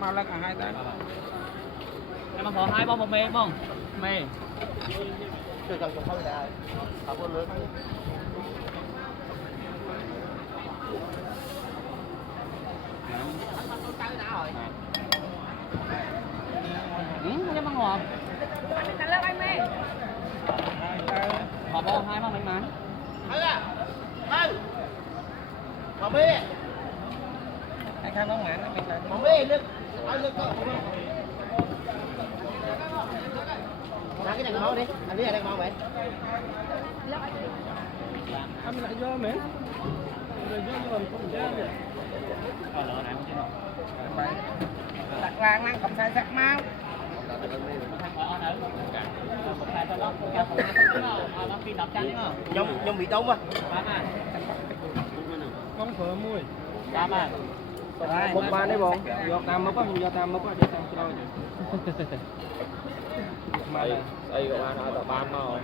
mau lên cả hai tay em mà có hai bông một mê không mê chưa cần không là không có lớn cái bông ngọt Anh lên anh mê. họ bông hai bông bánh mán mà bê hai khăn bóng mảng mình là mà bê nước ai nước có cái này ngon đi anh biết là ngon vậy anh lại do mẹ rồi do mình không ra vậy đặt làng năng cầm sai sắc máu nhông bị tốn á con phở mùi một ba đấy bọn giọt tam mất quá giọt tam mất quá giọt tam rồi mà đây các bạn đã tập ban rồi